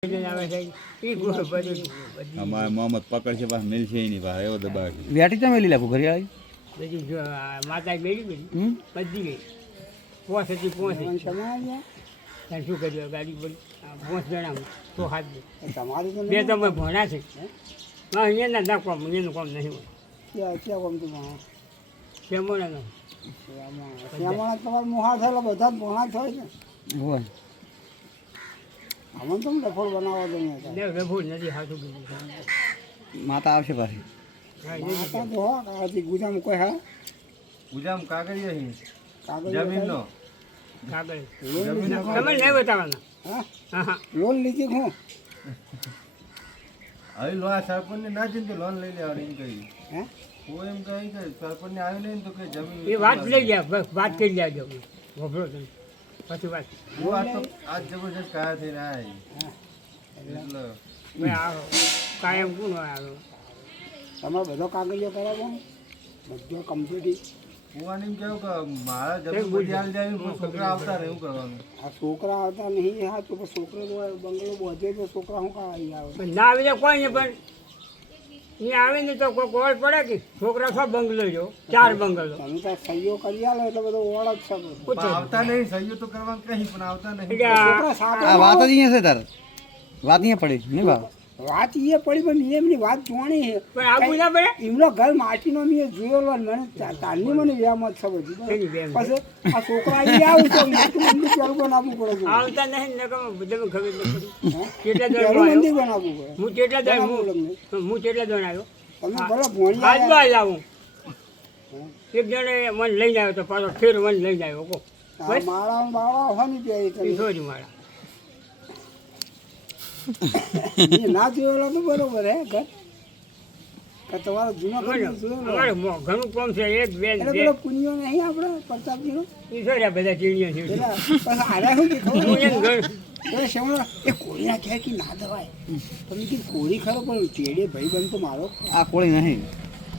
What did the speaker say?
મોહમ્મદ પકડ છે પાછ મિલ છે નહીં પાછ એવો દબાવ વેટી તમે લઈ લાગુ ઘરે આવી બધું માતા બેડી બધી બધી ગઈ પોસ હતી પોસ ત્યાં શું કર્યું ગાડી પર 5 જણા 100 બે તો મેં ભણા છે અહીંયા ના કોમ એનું કોમ નહીં હોય શ્યામોના તમારે મોહા થયેલા બધા ભોણા થાય ને હોય આમાં તમે ડફોળ બનાવવા દો રફોડ નથી હાથું કીધું માતા આવશે પાછી માતા તો હજી ગુજામ કોઈ હા ગુજામ કાગળિયો છે કાગળ જમીનનો કાગળ તમે નહીં બતાવવાના હા હા લોન લીધી હું હવે લો આ સરપંચને ના ચિંતા લોન લઈ લેવાની એમ કહી હે હું એમ કહી કે સરપંચને આવી નહીં તો કે જમીન એ વાત લઈ ગયા બસ વાત કરી લેજો વભરો તમે પછી વાત હું આ તો આજ જબરજસ્ત કાયા થઈને આવી એટલે મેં આ કાયમ કોણ આવ્યો તમારે બધો કાગળિયો કરાવો બધો કમ્પ્લીટ હું આને એમ કહ્યું કે મારા જમીન બધી હાલ જાય છોકરા આવતા રહે એવું કરવાનું આ છોકરા આવતા નહીં હા તો છોકરો બંગલો બધે તો છોકરા શું કાંઈ આવે પણ ના આવે તો કોઈ નહીં પણ એ આવે ને તો કોઈ કોલ પડે કે છોકરા છો બંગલો જો 4 બંગલો તમે તો સહીઓ કરી આલો એટલે બધો ઓળ જ છે બધો. પણ આવતા નહીં સહીઓ તો કરવાનું કહી પણ આવતા નહીં છોકરા સાથે આ વાત જ અહીંયા છે તાર વાત અહીંયા પડી નહીં ભાવ વાત એ પડી પણ એમની વાત જોણી છે પણ આવું ના પડે એમનો ઘર માટીનો મેં જોયેલો ને મને તારની મને વ્યામત છે બધી એની વ્યામત. પછી આ છોકરા અહીં આવું તો મોટું મંદિર ચાલુ બનાવવું પડે છે આવતા નહીં ને બધા ખબર નહીં કેટલા પહેલું દોડ મંદિર બનાવવું પડે હું કેટલા દોડ બરાબર તમને. હું કેટલા દોડ આવ્યો તમે ભલે ભોણી આજમાં જ આવું એક જણે મને લઈને આવ્યો તો પાછો ફેર મને લઈને આવ્યો કો માળા બાળા હોવાની પહેરી તમે સોરી મારા એ ના જોયેલો તો બરોબર હે ઘર કે તમારો જૂનો ઘર જોયેલો અમારે ઘણું કોમ છે એક બે એટલે બે પેલો પુનિયો નહીં આપણે પ્રતાપજીનો એ સોરી બધા ચીડીઓ છે પેલા પછી આર્યા શું કે ખબર હું એને ઘણ એ શેવડા એ કોળીના કહે કે ના દવાય તમે કે કોળી ખરો પણ ચેડે ભાઈ બંધ તો મારો આ કોળી નહીં